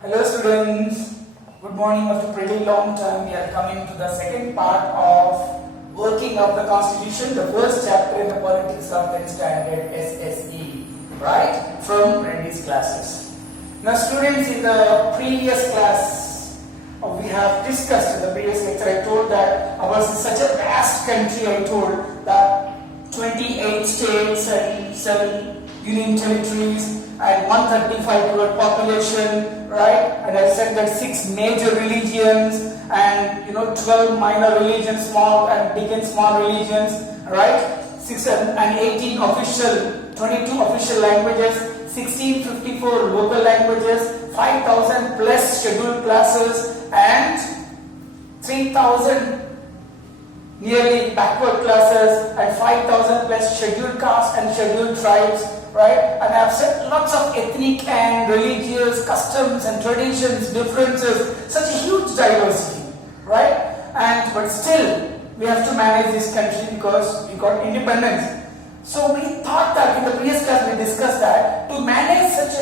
Hello students, good morning. After a pretty long time we are coming to the second part of working of the constitution, the first chapter in the politics of 10th standard SSE, right, from Reddy's classes. Now students, in the previous class we have discussed, in the previous lecture I told that ours is such a vast country. I told that 28 states and 7 union territories and 135 crore population, right? And I said that 6 major religions and 12 minor religions, small and big and small religions, right? 6 and 18 official, 22 official languages, 1654 local languages, 5,000 plus scheduled classes, and 3,000 nearly backward classes, and 5,000 plus scheduled castes and scheduled tribes, right? And I have said lots of ethnic and religious customs and traditions, differences, such a huge diversity, right? But still we have to manage this country because we got independence. So we thought that in the previous class we discussed that to manage such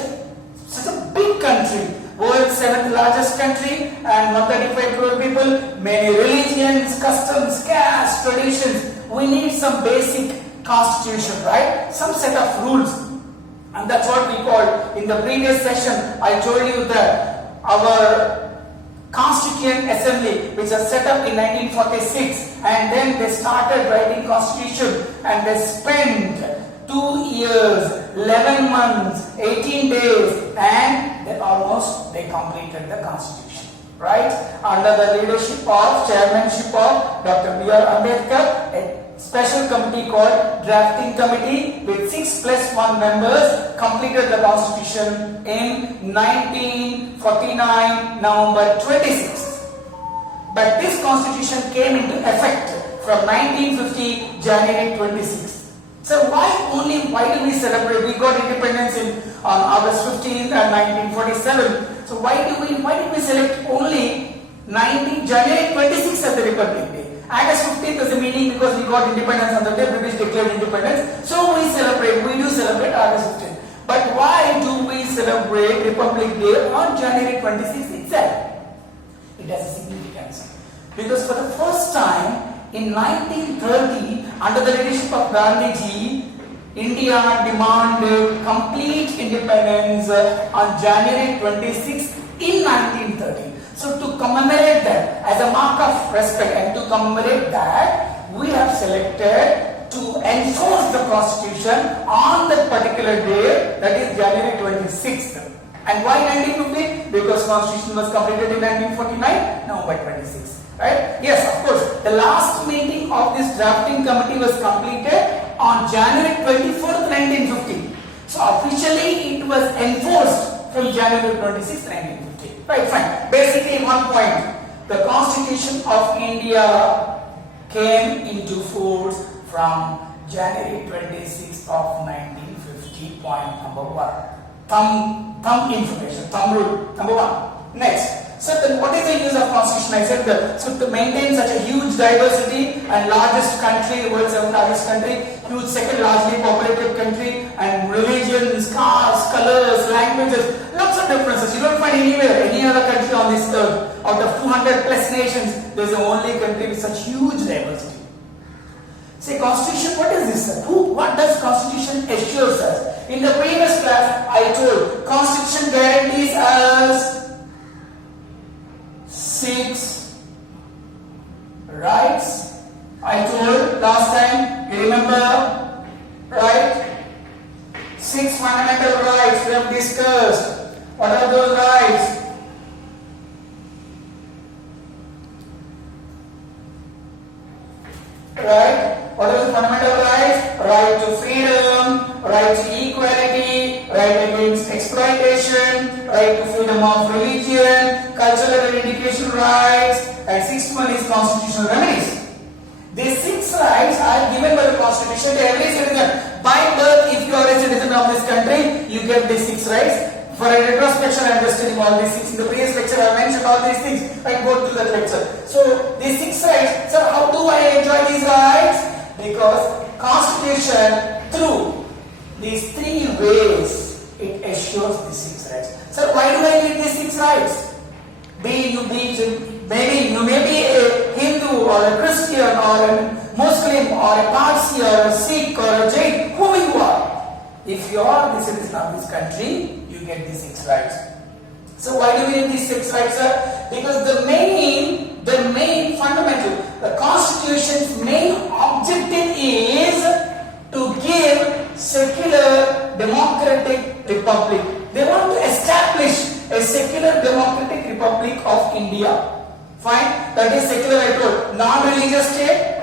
a big country, world's 7th largest country and 135 crore people, many religions, customs, castes, traditions, we need some basic constitution, right? Some set of rules. And that's what we called in the previous session. I told you that our Constituent Assembly, which was set up in 1946, and then they started writing constitution and they spent 2 years, 11 months, 18 days, and they completed the constitution, right? Under the leadership of chairmanship of Dr. B.R. Ambedkar, a special committee called Drafting Committee with 6 plus 1 members completed the constitution in 1949 November 26th. But this constitution came into effect from 1950 January 26th. So why do we celebrate? We got independence on August 15th and 1947. So why did we select only January 26th as the Republic Day? August 15th is the meaning because we got independence on the day British declared independence. So we do celebrate August 15th. But why do we celebrate Republic Day on January 26th itself? It has a significance. Because for the first time in 1930, under the leadership of Gandhiji, India demanded complete independence on January 26th in 1930. So to commemorate that, as a mark of respect and to commemorate that, we have selected to enforce the constitution on that particular day, that is January 26th. And why 1950? Because constitution was completed in 1949, November 26th. Right? Yes, of course. The last meeting of this drafting committee was completed on January 24th, 1950. So officially it was enforced from January 26th, 1950. Right, fine. Basically, one point. The Constitution of India came into force from January 26th of 1950. Point number 1. Thumb information. Thumb rule. Number 1. Next. So then what is the use of constitution? I said that so to maintain such a huge diversity and largest country, the world's 7th largest country, huge second largely populated country, and religions, castes, colors, languages, lots of differences. You don't find anywhere, any other country on this earth. Out of 200 plus nations, there is the only country with such huge diversity. Say constitution, what is this? What does constitution assures us? In the previous class, I told constitution guarantees us 6 rights. I told last time, you remember, right? 6 fundamental rights we have discussed. What are those rights? Right? What are the fundamental rights? Right to freedom, right to equality, right against exploitation, right to freedom of religion, cultural and educational rights, and 6th one is constitutional remedies. These 6 rights are given by the constitution to every citizen. By birth, if you are a citizen of this country, you get these 6 rights. For a retrospection, I am just telling all these things. In the previous lecture, I mentioned all these things. I go through that lecture. So, these 6 rights. So, how do I enjoy these rights? Because Constitution, through these 3 ways, it assures the 6 rights. So, why do I need these 6 rights. Maybe you may be a Hindu or a Christian or a Muslim or a Parsi or a Sikh or a Jain, who you are. If you are the citizen of this country, you get these 6 rights. So why do we need these 6 rights, sir? Because the main fundamental, the Constitution's main objective is to give secular democratic republic. They want to establish a secular democratic republic of India. Fine, that is secular, I told. Non-religious state,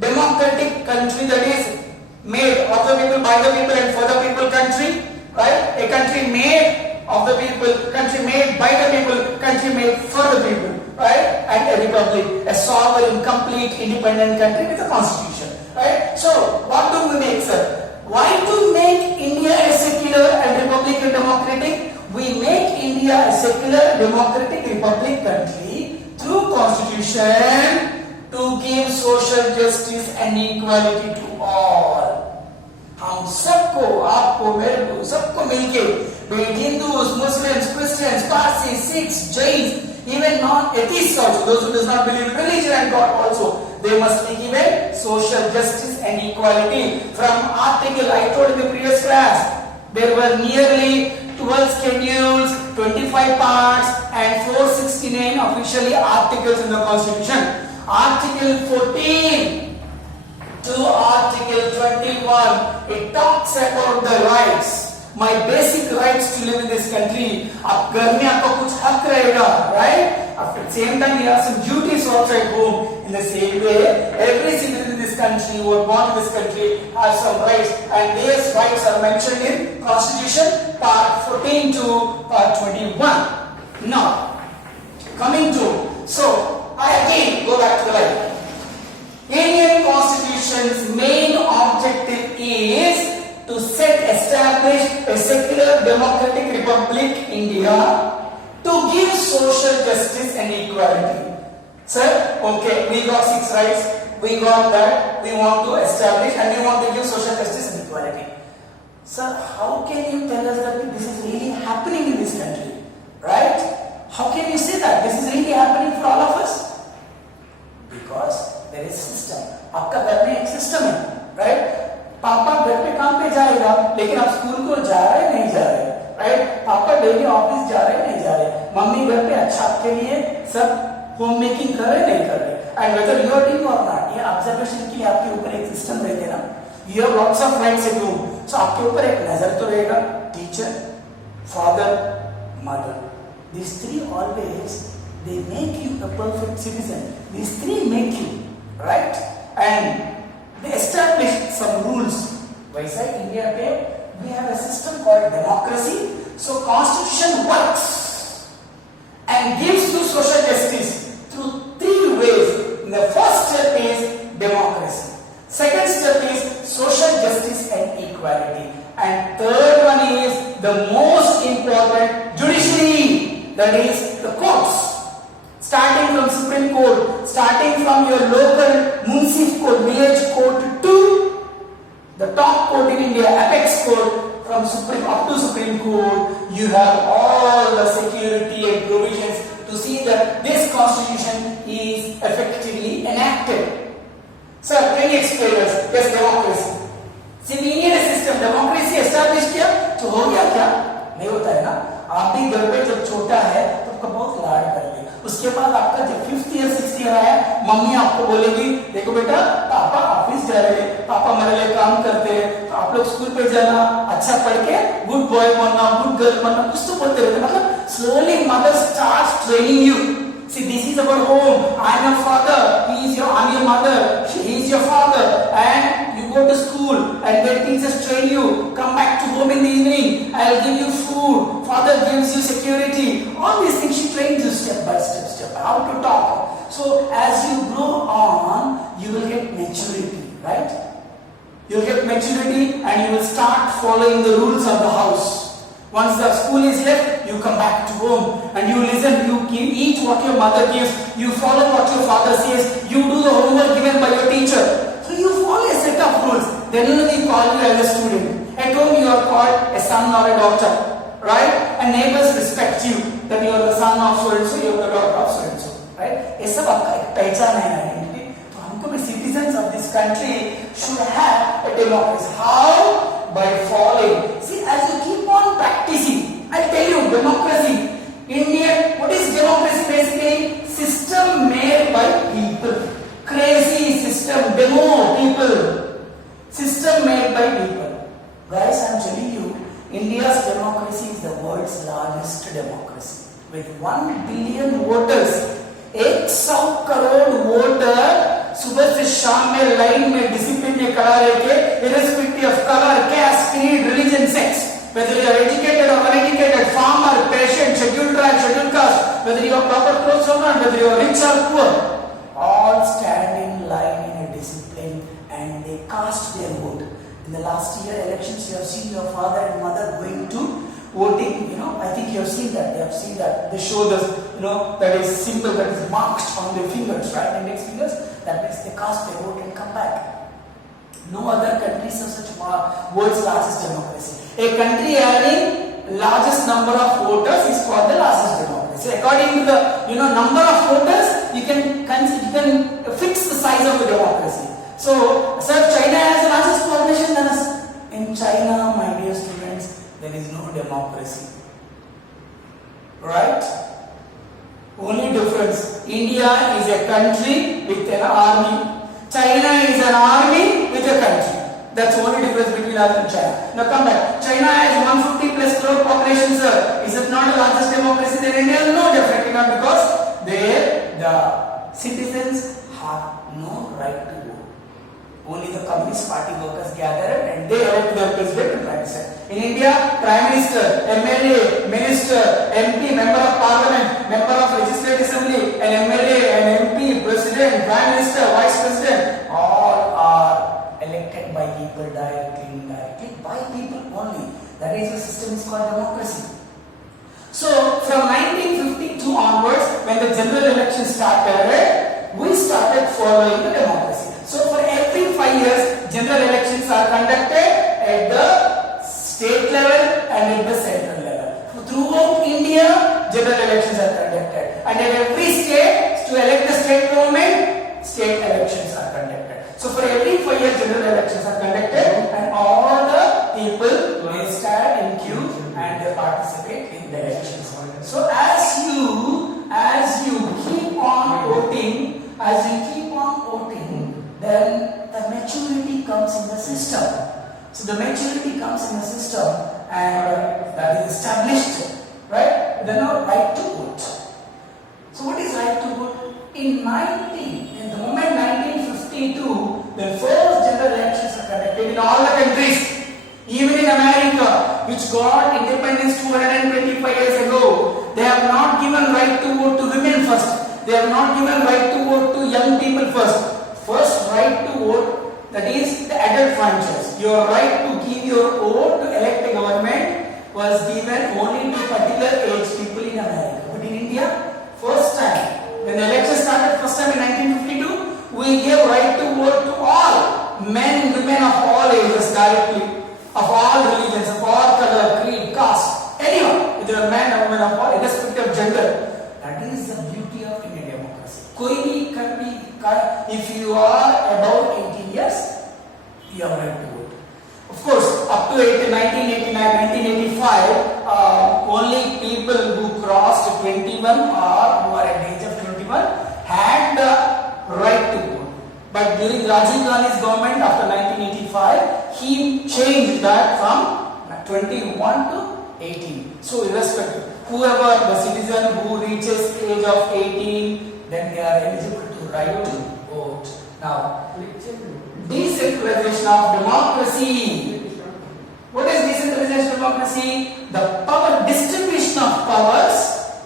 democratic country, that is made of the people, by the people and for the people country. Right? A country made of the people, country made by the people, country made for the people. Right? And a republic, a sovereign, complete, independent country with a constitution. Right? So, what do we make, sir? Why to make India a secular and republican democratic? We make India a secular democratic republic country through constitution to give social justice and equality to all. हम सबको, आपको, मेरे को, सबको मिलके, be it Hindus, Muslims, Christians, Parsis, Sikhs, Jains, even non-atheists also, those who does not believe in religion and God also, they must be given social justice and equality. From article, I told in the previous class, there were nearly 12 schedules, 25 parts and 469 officially articles in the Constitution. Article 14 to Article 21, it talks about the rights, my basic rights to live in this country. अब घर में आपको कुछ हक रहेगा, right? At the same time, you have some duties also at home. In the same way, every citizen in this country who are born in this country has some rights, and these rights are mentioned in Constitution, Part 14 to Part 21. Now, coming to, so I again go back to the life. Indian Constitution's main objective is to establish a secular democratic republic India to give social justice and equality. Sir, okay, we got 6 rights, we got that, we want to establish and we want to give social justice and equality. Sir, how can you tell us that this is really happening in this country? Right? How can you say that this is really happening for all of us? Because there is system. आपका घर में एक system है, right? पापा घर पे काम पे जाएगा, लेकिन आप स्कूल को जा रहे नहीं जा रहे, राइट? पापा डेली ऑफिस जा रहे नहीं जा रहे, मम्मी घर पे अच्छा आपके लिए सब होम मेकिंग कर रहे नहीं कर रहे, and whether you are doing or not, ये ऑब्जर्वेशन के लिए आपके ऊपर एक सिस्टम रहते ना, you have lots of rights at home, so आपके ऊपर एक नजर तो रहेगा, teacher, father, mother, these 3 always they make you a perfect citizen. These 3 make you, right? And they establish some rules. वैसा India पे we have a system called democracy. So Constitution works and gives you social justice through 3 ways. The first step is democracy. Second step is social justice and equality. And third one is the most important, judiciary, that is the courts. Starting from Supreme Court, starting from your local municipal court, village court to the top court in India, apex court, from Supreme up to Supreme Court, you have all the security and provisions to see that this constitution is effectively enacted. Sir, can you explain us? Yes, democracy. See, we need a system. Democracy established किया, तो हो गया क्या? नहीं होता है ना? आप भी घर पे जब छोटा है तो आपका बहुत लाड करते हैं, उसके बाद आपका जब 5th ईयर 6th ईयर आया, मम्मी आपको बोलेगी देखो बेटा पापा ऑफिस जा रहे हैं, पापा हमारे लिए काम करते हैं, तो आप लोग स्कूल पे जाना, अच्छा पढ़ के गुड बॉय बनना, गुड गर्ल बनना, कुछ तो बोलते रहते, मतलब slowly mother starts training you. See, this is our home. I am your father. I am your mother. He is your father. And you go to school and their teachers train you. Come back to home in the evening. I will give you food. Father gives you security. All these things she trains you step by step. How to talk. So as you grow on, you will get maturity, right? You will get maturity and you will start following the rules of the house. Once the school is left, you come back to home and you listen, you eat what your mother gives, you follow what your father says, you do the homework given by your teacher. So you follow a set of rules. Then we call you as a student. At home you are called a son or a daughter, right? And neighbors respect you, that you are son of so and so, you are the daughter of so and so, right? ये सब आपका एक पहचान है identity. तो हमको भी citizens of this country should have a democracy. How? By following. See, as you keep on practicing, I tell you, democracy. Indian, what is democracy basically? System made by people. Crazy system, demo people. System made by people. Guys, I am telling you, India's democracy is the world's largest democracy. With 1 billion voters, 100 crore voter सुबह से शाम में line में discipline में खड़ा रह के irrespective of color, caste, creed, religion, sex, whether you are educated or uneducated, farmer, patient, scheduled tribe, scheduled caste, whether you have proper clothes or not, whether you are rich or poor, all stand in line in a discipline and they cast their vote. In the last year elections, you have seen your father and mother going to voting. I think you have seen that. They have seen that. They show this, that is symbol that is marked on their fingers, right? Index fingers. That means they cast their vote and come back. No other countries have such world's largest democracy. A country having largest number of voters is called the largest democracy. According to the number of voters, you can fix the size of the democracy. So, sir, China has the largest population than us. In China, my dear students, there is no democracy. Right? Only difference. India is a country with an army. China is an army with a country. That's the only difference between us and China. Now come back. China has 150 plus crore population, sir. Is it not the largest democracy than India? No, definitely not, because there the citizens have no right to vote. Only the Communist Party workers gather and they elect their president and prime minister. In India, prime minister, MLA, minister, MP, member of parliament, member of legislative assembly, an MLA, an MP, president, prime minister, vice president, all are elected by people directly, indirectly, by people only. That is the system is called democracy. So, from 1952 onwards, when the general election started, we started following the democracy. So, for every 5 years, general elections are conducted at the state level and at the central level. Throughout India, general elections are conducted. And at every state, to elect the state government, state elections are conducted. So, for every 5 years, general elections are conducted and all the people they stand in queue and they participate in the elections. So, as you keep on voting, then the maturity comes in the system. So the maturity comes in the system and that is established, right? Then our right to vote. So what is right to vote? In the moment 1952, the first general elections are conducted in all the countries. Even in America, which got independence 225 years ago, they have not given right to vote to women first. They have not given right to vote to young people first. First right to vote, that is the adult franchise. Your right to give your vote to elect a government was given only to particular age people in America. But in India, first time, when the election started first time in 1952, we gave right to vote to all men, women of all ages directly, of all religions, of all color, creed, caste, anyone, whether a man or woman of all, irrespective of gender. That is the beauty of Indian democracy. If you are above 18 years, you have right to vote. Of course, up to 1989, 1985, only people who crossed 21 or who are at the age of 21 had the right to vote. But during Rajiv Gandhi's government after 1985, he changed that from 21 to 18. So irrespective, whoever the citizen who reaches age of 18, then they are eligible to right to vote. Now, decentralization of democracy. What is decentralization of democracy? The power distribution of powers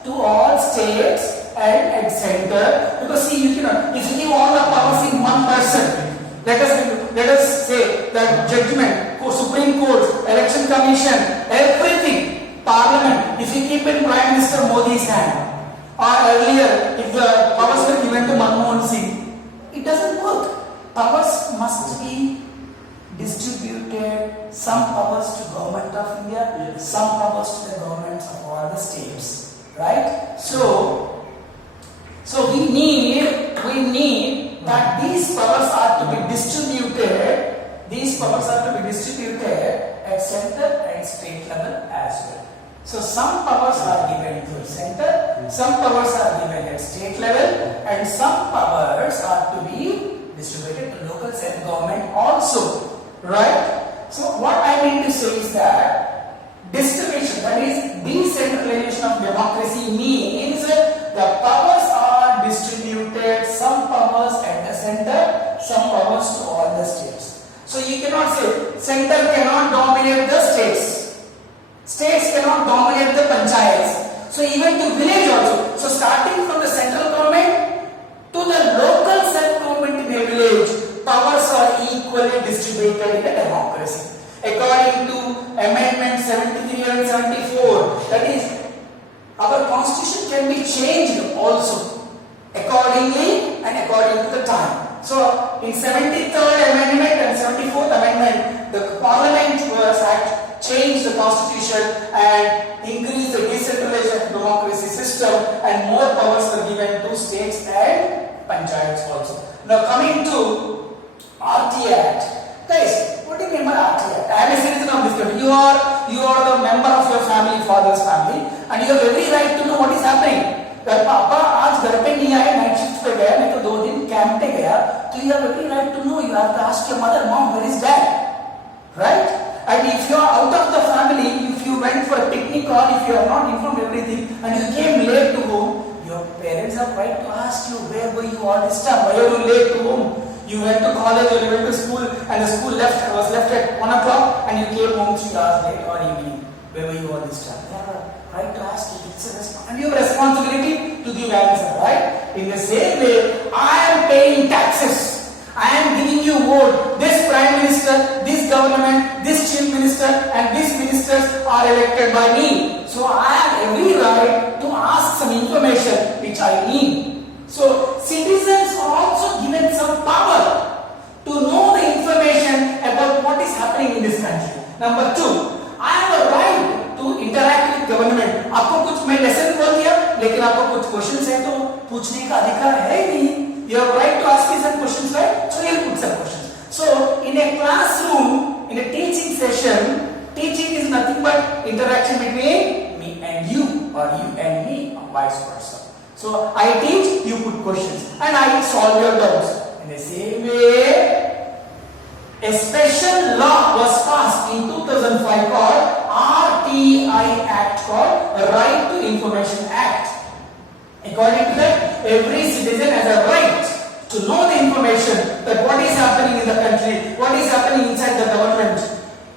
to all states and at center. Because see, you cannot, if you give all the powers in one person, let us say that judgment, Supreme Court, Election Commission, everything, Parliament, if you keep in Prime Minister Modi's hand, or earlier, if the powers were given to Manmohan Singh, it doesn't work. Powers must be distributed, some powers to Government of India, some powers to the governments of all the states, right? So, and these powers are to be distributed. These powers are to be distributed at center and state level as well. So some powers are given to center, some powers are given at state level, and some powers are to be distributed to local self-government also. Right? So what I mean to say is that distribution, that is decentralization of democracy, means the powers are distributed, some powers at the center, some powers to all the states. So you cannot say center cannot dominate the states, states cannot dominate the panchayats. So even to village also. So starting from the central government to the local self-government in a village, powers are equally distributed in a democracy. According to Amendment 73 and 74, that is, our constitution can be changed also accordingly and according to the time. So in 73rd Amendment and 74th Amendment, the Parliament was Act changed the constitution and increased the decentralization of democracy system, and more powers were given to states and panchayats also. Now coming to RT Act. Guys, what do you mean by RT Act? I am a citizen of this country. You are the member of your family, father's family, and you have every right to know what is happening. अगर पापा आज घर पे नहीं आए, night shift पे गया, नहीं तो 2 दिन कैंप पे गया, तो you have every right to know. You have to ask your mother, mom, where is dad? Right? And if you are out of the family, if you went for a picnic or if you are not informed everything and you came late to home, your parents have right to ask you, where were you all this time? Why are you late to home? You went to college or you went to school and the school was left at 1 o'clock and you came home 3 hours late or evening. Where were you all this time? They have a right to ask you. It's a and you have a responsibility to give answer, right? In the same way, I am paying taxes. I am giving you vote. This Prime Minister, this government, this Chief Minister and these ministers are elected by me. So I have every right to ask some information which I need. So citizens are also given some power to know the information about what is happening in this country. Number 2, I have a right to interact with government. आपको कुछ मैं lesson बोल दिया, लेकिन आपको कुछ questions है तो पूछने का अधिकार है नहीं. You have a right to ask me some questions, right? So you'll put some questions. So in a classroom, in a teaching session, teaching is nothing but interaction between me and you, or you and me, or vice versa. So I teach, you put questions, and I solve your doubts. In the same way, a special law was passed in 2005 called RTI Act, called Right to Information Act. According to that, every citizen has a right to know the information that what is happening in the country, what is happening inside the government,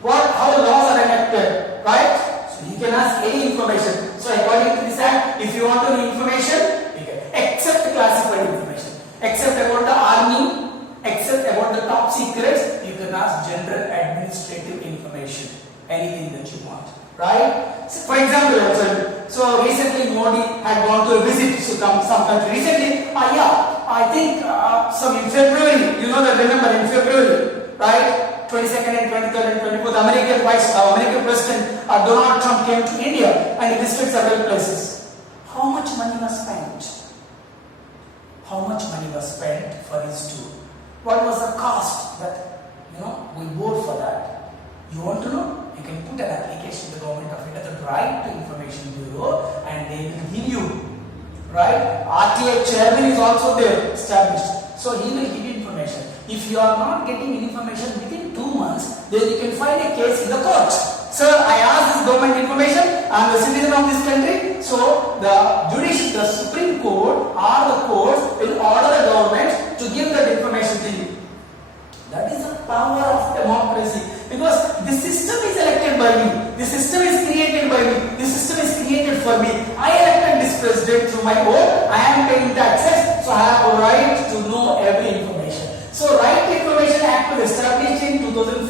how laws are enacted, right? So you can ask any information. So according to this act, if you want to know information, you can, except classified information, except about the army, except about the top secrets, you can ask general administrative information, anything that you want, right? So for example, so recently Modi had gone to a visit to some country. Recently, I think some in February, you know that, remember in February, right? 22nd and 23rd and 24th, American President Donald Trump came to India and he visited several places. How much money was spent? How much money was spent for his tour? What was the cost that we bore for that? You want to know? You can put an application to the government of India, the Right to Information Bureau, and they will give you, right? RTI chairman is also there, established. So he will give you information. If you are not getting information within 2 months, then you can file a case in the court. Sir, I asked this government information, I am a citizen of this country, so the Supreme Court or the courts will order the government to give that information to you. That is the power of democracy, because the system is elected by me, the system is created by me, the system is created for me. I elected this president through my vote, I am paying taxes, so I have a right to know every information. So Right to Information Act was established in 2005.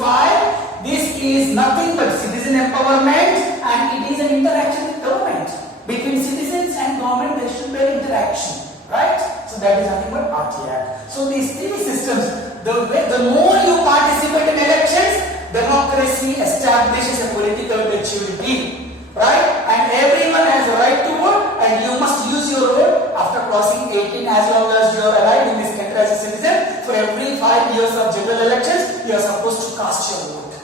This is nothing but citizen empowerment, and it is an interaction with government. Between citizens and government there should be an interaction, right? So that is nothing but RTI Act. So these 3 systems, the more you participate in elections, democracy establishes a political maturity, right? And everyone has a right to vote, and you must use your vote after crossing 18 as long as you are alive in this country as a citizen. every 5 years of general elections, you are supposed to cast your vote.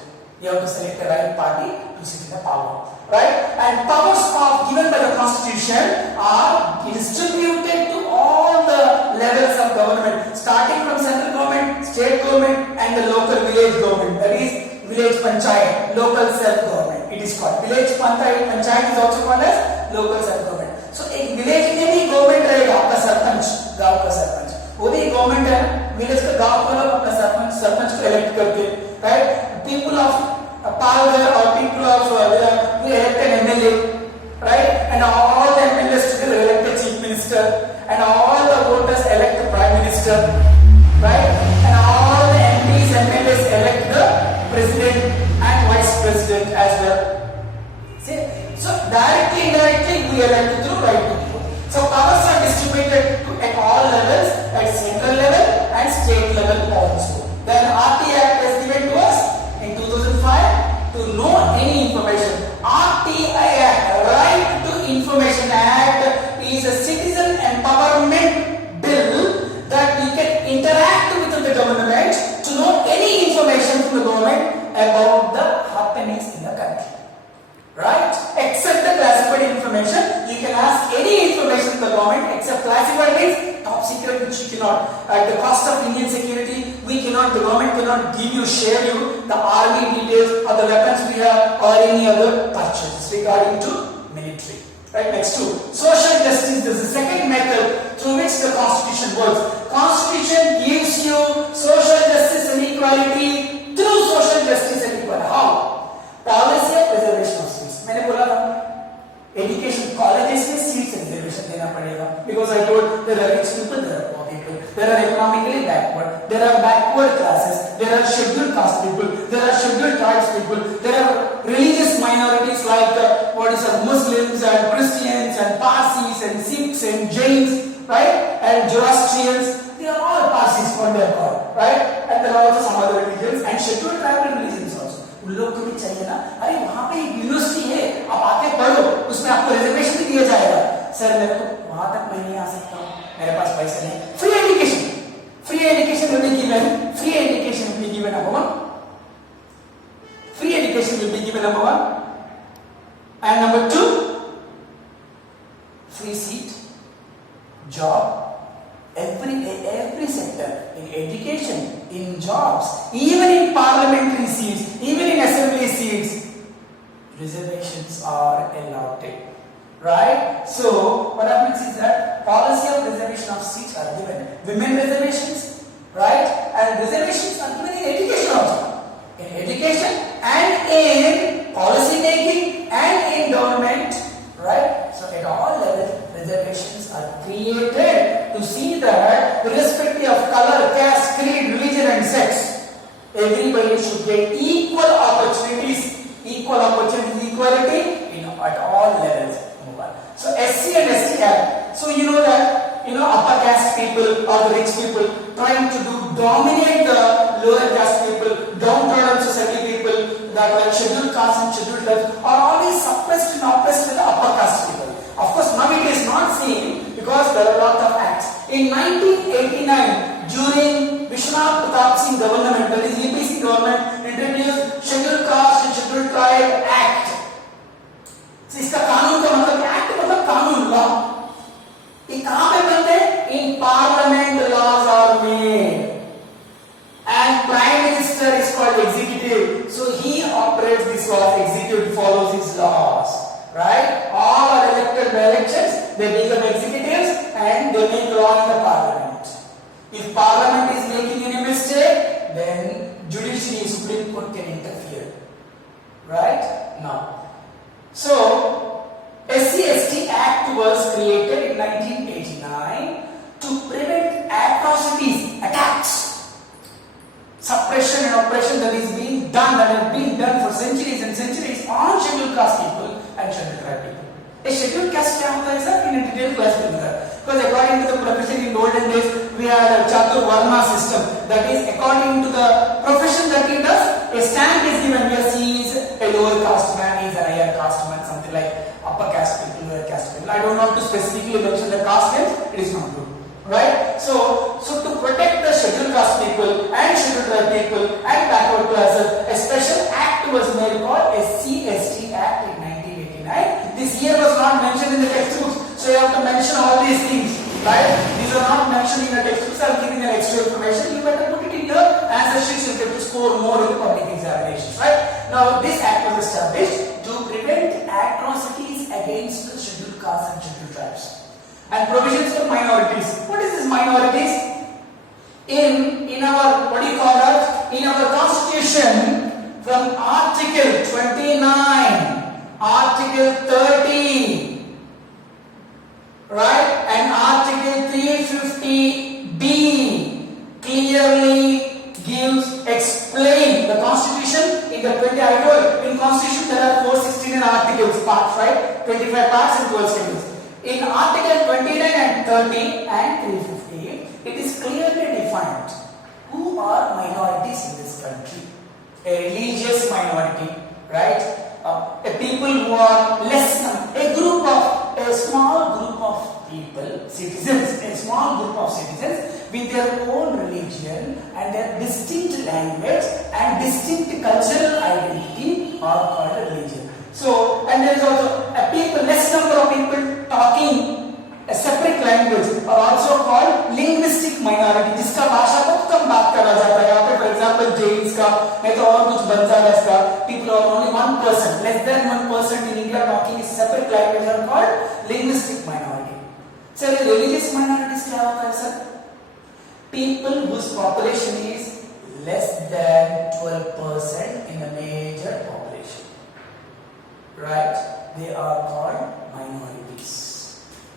You have to select the right party to sit in the power, right? And powers given by the constitution are distributed to all the levels of government, starting from central government, state government, and the local village government. That is village panchayat, local self-government. It is called village panchayat is also called as local self-government. So एक village में भी government रहेगा, आपका सरपंच, गांव का सरपंच, वो भी government है, village का गांव का लोग अपना सरपंच को elect करते हैं, right? People of Palghar or people of we elect an MLA, right? And all the MLAs together elect the chief minister, and all the voters elect the prime minister, right? And all the MPs, MLAs elect the president and vice president as well. See, so directly, indirectly, we elect through right to vote. So powers are distributed at all levels, at central level and state level also. Then RT Act is given to us in 2005 to know any information. RTI Act, Right to Information Act, is a citizen empowerment bill that we can interact with the government to know any information from the government about the happenings in the country. Right? Except the classified information, you can ask any information to the government except classified means top secret, which you cannot. At the cost of Indian security, the government cannot share you the army details or the weapons we have or any other purchases regarding to military. Right? Next to social justice, this is the second method through which the constitution works. Constitution gives you social justice and equality through social justice and equality. How? Policy of reservation of seats. मैंने बोला था education colleges में seats reservation देना पड़ेगा because I told there are rich people, there are poor people, there are economically backward, there are backward classes, there are scheduled caste people, there are scheduled tribes people, there are religious minorities like Muslims and Christians and Parsis and Sikhs and Jains, right, and Zoroastrians. They are all Parsis, what they are called, right, and there are also some other religions and scheduled tribal religions also. उन लोग को भी चाहिए ना, अरे वहां पे university है, आप आके पढ़ो, उसमें आपको रिजर्वेशन भी दिया जाएगा. सर मेरे को वहां तक मैं नहीं आ सकता हूँ, मेरे पास पैसे नहीं. Free education will be given. Free education will be given, number one. Free education will be given, number one. And number two, free seat, job, every sector, in education, in jobs, even in parliamentary seats, even in assembly seats, reservations are allowed. Right? So, what happens is that policy of reservation of seats are given. Women reservations, right? And reservations are given in education also. In education and in policy making and in government, right? So, at all levels, reservations are created to see that irrespective of color, caste, creed, religion and sex, everybody should get equal opportunities, equality at all levels. So SC and ST Act. So you know that upper caste people or the rich people trying to dominate the lower caste people, downtrodden society people, that like scheduled caste and scheduled tribes are always suppressed and oppressed by the upper caste people. Of course, now it is not seen because there are a lot of acts. In 1989, during Vishwanath Pratap Singh government, that is VPC government, introduced Scheduled Caste and Scheduled Tribe Act. So, इसका कानून का मतलब act मतलब कानून law. ये कहाँ पे बनते हैं? In Parliament laws are made, and Prime Minister is called executive. So he operates this law. Executive follows his laws. Right? All are elected by elections, they become executives and they make law in the parliament. If parliament is making any mistake, then judiciary, Supreme Court can interfere. Right? Now, so SC/ST Act was created in 1989 to prevent atrocities, attacks, suppression and oppression that has been done for centuries and centuries on scheduled caste people and scheduled tribe people. A scheduled caste क्या होता है sir? In a detailed class में होता है. Because according to the profession in olden days, we had a Chatur Varma system. That is, according to the profession that he does, a stamp is given. Yes, he is a lower caste man, he is a higher caste man, something like upper caste people, lower caste people. I don't want to specifically mention the caste names. It is not good, right? So to protect the scheduled caste people and scheduled tribe people and backward classes. A special act was made called SC/ST Act in 1989. This year was not mentioned in the textbooks, so you have to mention all these things, right? These are not mentioned in the textbooks. I am giving an extra information. You better put it in your answer sheets. You get to score more in the public examinations, right? Now this act was established to prevent atrocities against the scheduled castes and scheduled tribes. And provisions for minorities. What is this minorities? In our, what do you call that? In our constitution, from Article 29, Article 30, right, and Article 350B clearly explain the constitution in the 20. I told in constitution there are 416 articles, parts, right? 25 parts and 12 schedules. In Article 29 and 30 and 350, it is clearly defined who are minorities in this country. A religious minority, right? A people who are less, a small group of people, citizens, a small group of citizens with their own religion and their distinct language and distinct cultural identity are called a religion. So, and there is also a people, less number of people talking a separate language are also called linguistic minority. जिसका भाषा बहुत कम बात करा जाता है. यहाँ पे, for example, Jains का, नहीं तो और कुछ Banzaras का, people are only 1%, less than 1% in India talking a separate language are called linguistic minority. Sir, religious minorities क्या होता है sir? People whose population is less than 12% in the major population. Right? They are called minorities.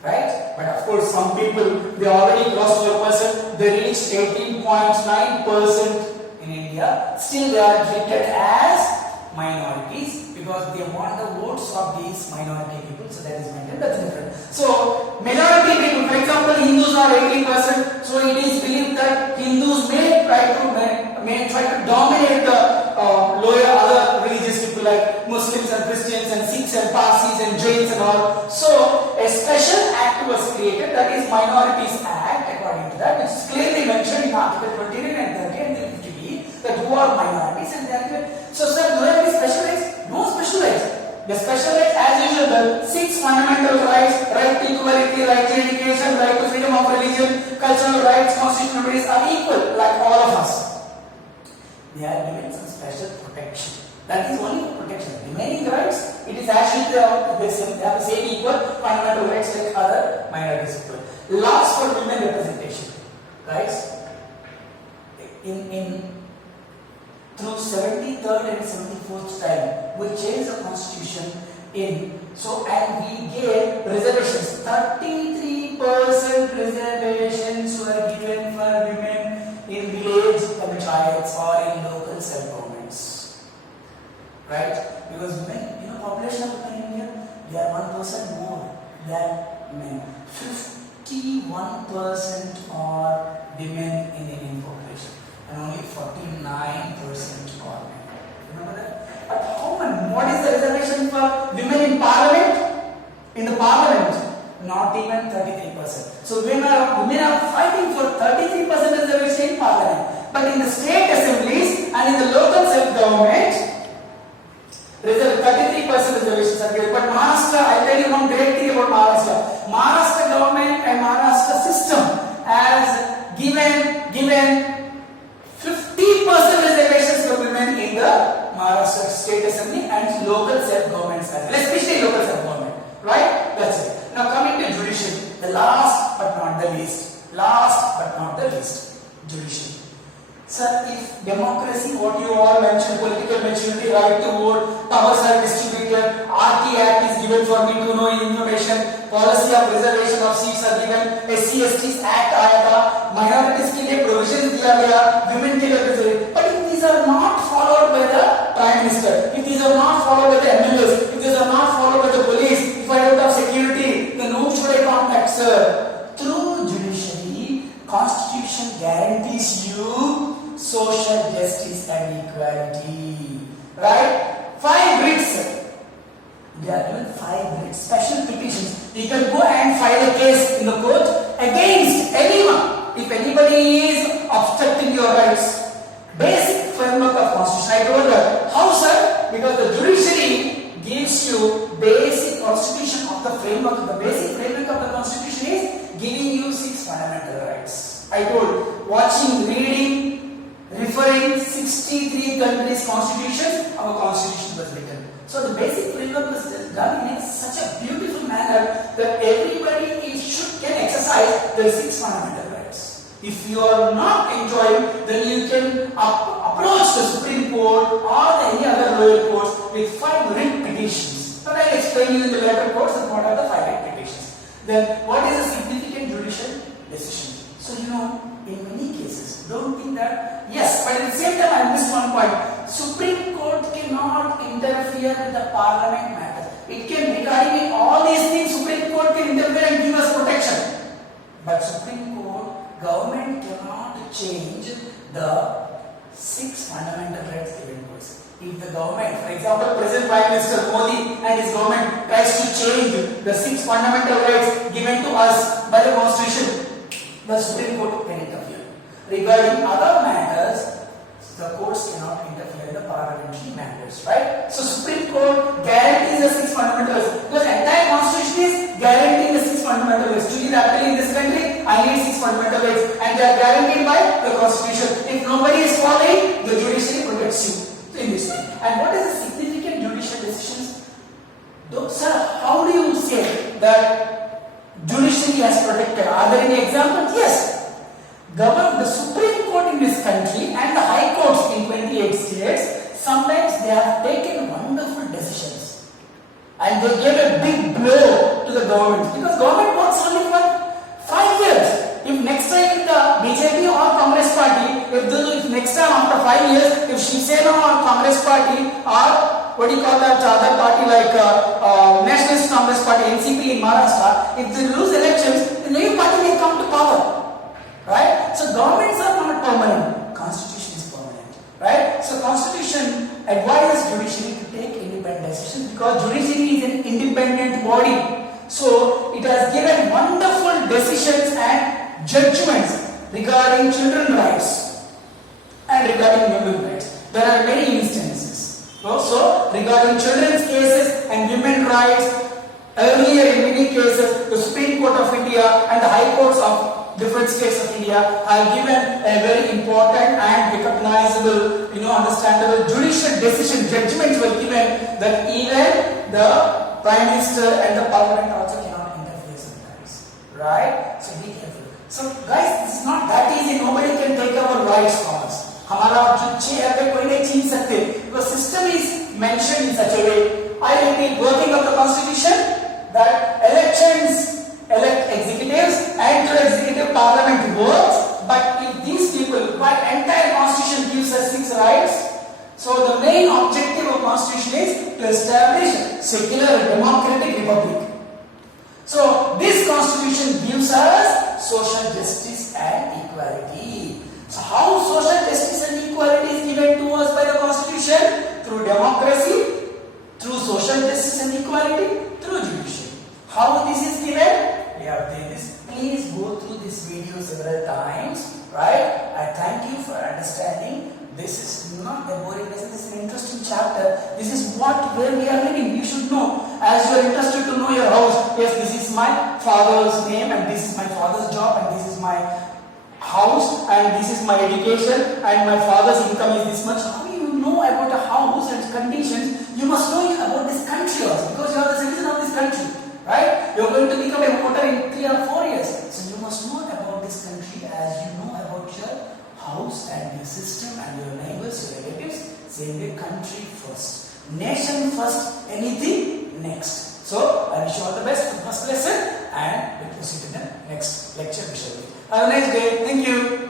Right? But of course, some people, they already crossed 12%, they reached 18.9% in India. Still, they are treated as minorities because they want the votes of these minority people. So that is maintained. That's different. So, majority people, for example, Hindus are 18%. So it is believed that Hindus may try to dominate the lower other religious people like Muslims and Christians and Sikhs and Parsis and Jains and all. So a special act was created, that is Minorities Act, according to that, which is clearly mentioned in Article 29 and 30 and 350B, that who are minorities and they are given. So sir, do you have any special rights? No special rights. The special rights, as usual, the 6 fundamental rights, right to equality, right to education, right to freedom of religion, cultural rights, constitutional rights are equal, like all of us. They are given some special protection. That is only for protection. Remaining rights, it is actually they have the same equal fundamental rights like other minorities people. Laws for women representation, rights. Through 73rd and 74th time, we changed the constitution and we gave reservations. 33% reservations were given for women in village panchayats or in local self-governments. Right? Because women, population of women in India, they are 1% more than men. 51% are women in Indian population. And only 49% are men. Remember that? But how many? What is the reservation for women in parliament? In the parliament, not even 33%. So women are fighting for 33% reservation in parliament. But in the state assemblies and in the local self-government, 33% reservations are given. But Maharashtra, I'll tell you one great thing about Maharashtra. Maharashtra government and Maharashtra system has given 50% reservations for women in the Maharashtra State Assembly and local self-governments, especially local self-government. Right? That's it. Now coming to judiciary, the last but not the least. Judiciary. Sir, if democracy, what you all mentioned, political maturity, right to vote, powers are distributed, RT Act is given for me to know information, policy of reservation of seats are given, SC/ST Act आया था, minorities के लिए provisions दिया गया, women के लिए provisions. But if these are not followed by the Prime Minister, if these are not followed by the MLAs, if these are not followed by the police, if I don't have security, then whom should I contact, sir? Through judiciary, Constitution guarantees you social justice and equality. Right? 5 writs. They are given 5 writs. Special petitions. You can go and file a case in the court against anyone. If anybody is obstructing your rights, I told, watching, reading, referring 63 countries' constitutions, our constitution was written. So the basic framework was done in such a beautiful manner that everybody can exercise the 6 fundamental rights. If you are not enjoying, then you can approach the Supreme Court or any other lower courts with 5 written petitions. But I will explain you in the later courts what are the 5 written petitions. Then what is a significant judicial decision? So in many cases, don't think that, yes, but at the same time I missed one point. Supreme Court cannot interfere with the Parliament matter. It can, regarding all these things, Supreme Court can interfere and give us protection. But Supreme Court, government cannot change the 6 fundamental rights given to us. If the government, for example, present Prime Minister Modi and his government tries to change the 6 fundamental rights given to us by the Constitution, the Supreme Court can interfere. Regarding other matters, the courts cannot interfere in the parliamentary matters, right? So Supreme Court guarantees the 6 fundamental rights. Because entire Constitution is guaranteeing the 6 fundamental rights. To live happily in this country, I need 6 fundamental rights, and they are guaranteed by the Constitution. If nobody is following, the judiciary protects you in this way. And what is the significant judicial decisions? Sir, how do you say that judiciary has protected? Are there any examples? Yes. The Supreme Court in this country and the High Courts in 28 states, sometimes they have taken wonderful decisions. And they gave a big blow to the government. Because government works only for 5 years. If next time the BJP or Congress party, if next time after 5 years, if Shiv Sena or Congress party or what do you call that other party like Nationalist Congress Party, NCP in Maharashtra, if they lose elections, the new party may come to power. Right? So governments are not permanent. Constitution is permanent. Right? So Constitution advises judiciary to take independent decisions because judiciary is an independent body. So it has given wonderful decisions and judgments regarding children's rights and regarding women's rights. There are many instances. So regarding children's cases and women's rights, earlier in many cases, the Supreme Court of India and the High Courts of different states of India have given a very important and recognizable, understandable judicial decision. Judgments were given that even the Prime Minister and the Parliament also cannot interfere sometimes. Right? So be careful. So guys, this is not that easy. Nobody can take our rights from us. हमारा जो chair पे कोई नहीं छीन सकते. Because system is mentioned in such a way. I will be working of the Constitution that elections elect executives and to executive parliament works, but if these people, by entire Constitution gives us 6 rights, so the main objective of Constitution is to establish secular democratic republic. So this Constitution gives us social justice and equality. So how social justice and equality is given to us by the Constitution? Through democracy, through social justice and equality, through judiciary. How this is given? We have done this. Please go through this video several times, right? I thank you for understanding. This is not a boring lesson. This is an interesting chapter. This is where we are living. You should know. As you are interested to know your house, yes, this is my father's name, and this is my father's job, and this is my house, and this is my education, and my father's income is this much. How do you know about a house and conditions? You must know about this country also, because you are the citizen of this country. Right? You are going to become a voter in 3 or 4 years. So you must know about this country as you know about your house and your system and your neighbors, your relatives. Saying the country first. Nation first, anything next. So I wish you all the best for the first lesson and we'll proceed to the next lecture. Have a nice day. Thank you.